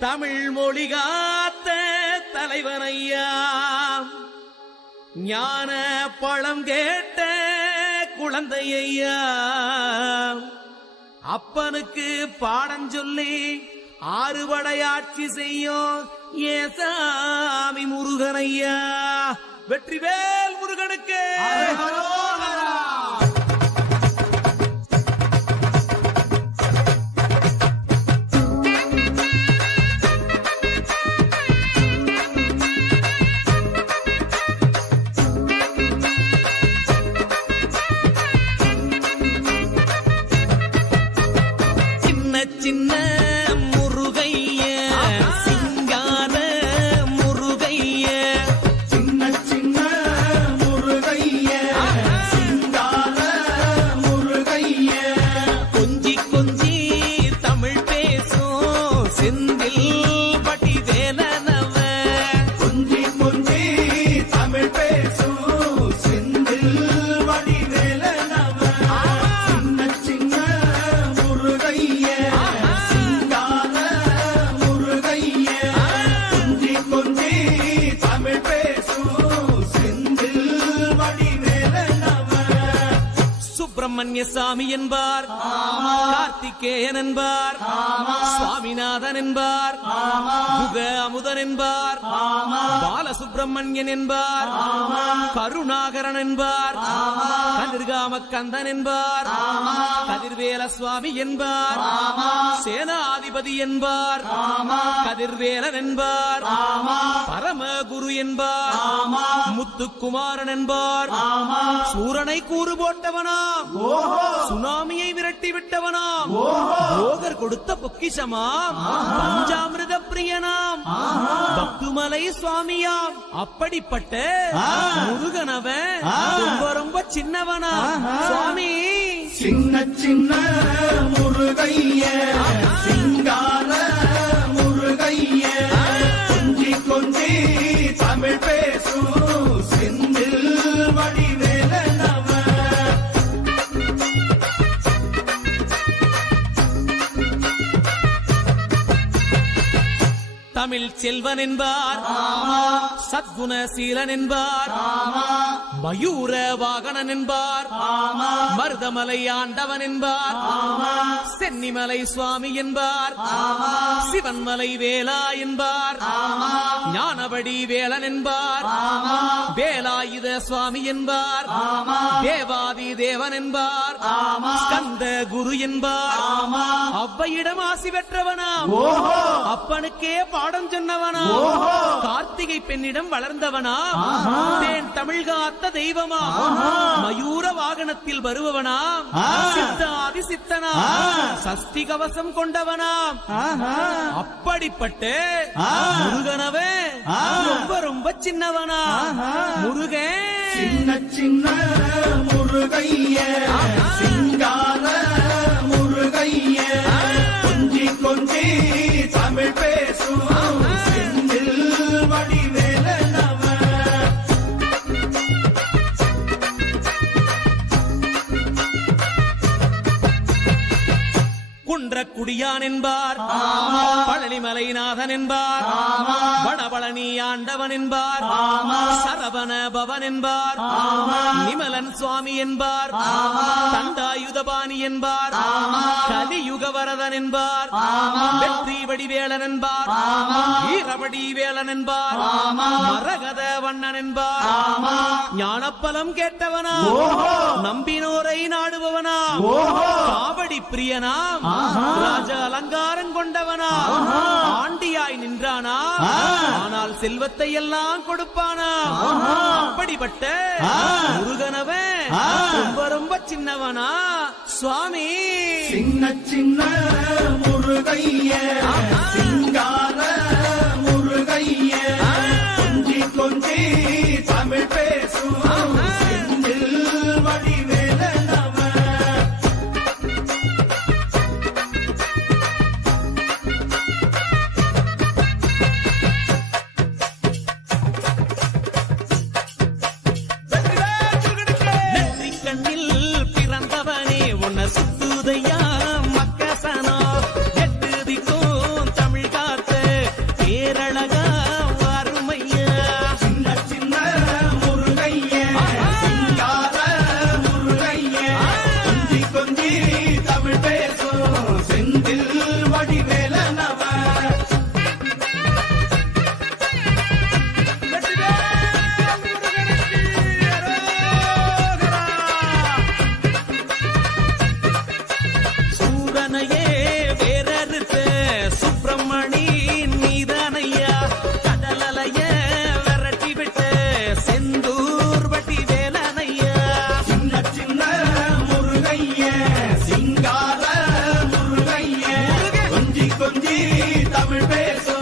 தமிழ் மொழி காத்த தலைவனையா, ஞான பழம் கேட்ட குழந்தையா, அப்பனுக்கு பாடம் சொல்லி ஆறுபடையாட்சி செய்யும் ஏசாமி முருகனையா. வெற்றிவேல் முருகனுக்கு. சின்ன முருகைய சிங்கார முருகைய, சின்ன சின்ன முருகைய சிங்கார முருகைய, கொஞ்சி கொஞ்சி தமிழ் பேசும் செந்தில் பட்டி வேலனவ, கொஞ்சி கொஞ்சி தமிழ் பேசும் செந்தில் வடிவேலனவ, சின்ன சின்ன முருகைய சிங்கார முருகைய, கொஞ்சி கொஞ்சி தமிழ் பேசும் செந்தில் வடிவேலனவ. சுப்பிரமணிய சாமி என்பார், கார்த்திகேயன் என்பார், சுவாமிநாதன் என்பார், குக அமுதன் என்பார், பாலசுப்பிரமணியன் என்பார், கருணாகரன் என்பார், கதிர்காம கந்தன் என்பார், கதிர்வேல சுவாமி என்பார், சேனாதிபதி என்பார், கதிர்வேலன் என்பார், பரமகுரு என்பார், முத்துக்குமாரன் என்பார், சூரனை கூறு போட்டவனாம், சுனாமியை விரட்டி விட்டவனாம், போகர் கொடுத்த பொக்கிஷமாம், பஞ்சாமிர்த பிரியனாம், பக்துமலை சுவாமியாம். அப்படிப்பட்ட முருகனவன் ரொம்ப ரொம்ப சின்னவனா சுவாமி. சின்ன சின்ன முருகைய சிங்கார முருகைய, கொஞ்சி கொஞ்சி தமிழ் பேசும் செந்தில் வடிவேலனவ. தமிழ் செல்வன் என்பார், சத்குணசீலன் என்பார், மயூர வாகனன் என்பார், மருதமலை ஆண்டவன் என்பார், சென்னிமலை சுவாமி என்பார், சிவன்மலை வேலா என்பார், ஞானபடி வேலன் என்பார், வேலாயுத சுவாமி என்பார், தேவாதி தேவன் என்பார், ஸ்கந்த குரு என்பார், அவ்வையிடம் ஆசி பெற்றவனாம், அப்பனுக்கே பாடம் சொன்னவனா, கார்த்திகை பெண்ணிடம் வளர்ந்தவனா, தேன் தமிழ் காத்த தெய்வமா, மயூர வாகனத்தில் வருபவனா, சித்தாதி சித்தனா, சஷ்டி கவசம் கொண்டவனாம். அப்படிப்பட்ட முருகனவே ரொம்ப ரொம்ப சின்னவனா முருகன். சின்ன சின்ன முருகைய சிங்கார முருகைய, கொஞ்சி கொஞ்சி தமிழ் பேசும் செந்தில் வடிவேலனவ. குன்றக்குடியான் என்பார், பழனிமலைநாதன் என்பார், வடபழனி ஆண்டவன் என்பார், சரவண பவன் என்பார், நிமலன் சுவாமி என்பார், தண்டாயுதபாணி என்பார், கலியுக வரதன் என்பார், வெற்றி வடிவேலன் என்பார், வீரவடி வேலன் என்பார், மரகத வண்ணன் என்பார், ஞானப்பலம் கேட்டவனா, நம்பினோரை நாடுபவனா, காவடி பிரியனாம், ராஜ அலங்காரம் கொண்டவனா, ஆண்டியாய் நின்றானா, ஆனால் செல்வத்தை எல்லாம் கொடுப்பானா. அப்படிப்பட்ட முருகனவன் ரொம்ப ரொம்ப சின்னவனா சுவாமி. சின்ன சின்ன முருகைய சிங்கார முருகைய, கொஞ்சி கொஞ்சி தமிழ் பேசும் செந்தில் வடிவேலனவ. சுத்துதையா மக்கசனா, எட்டு திக்கும் தமிழ் கொஞ்சி தமிழ் பேசும்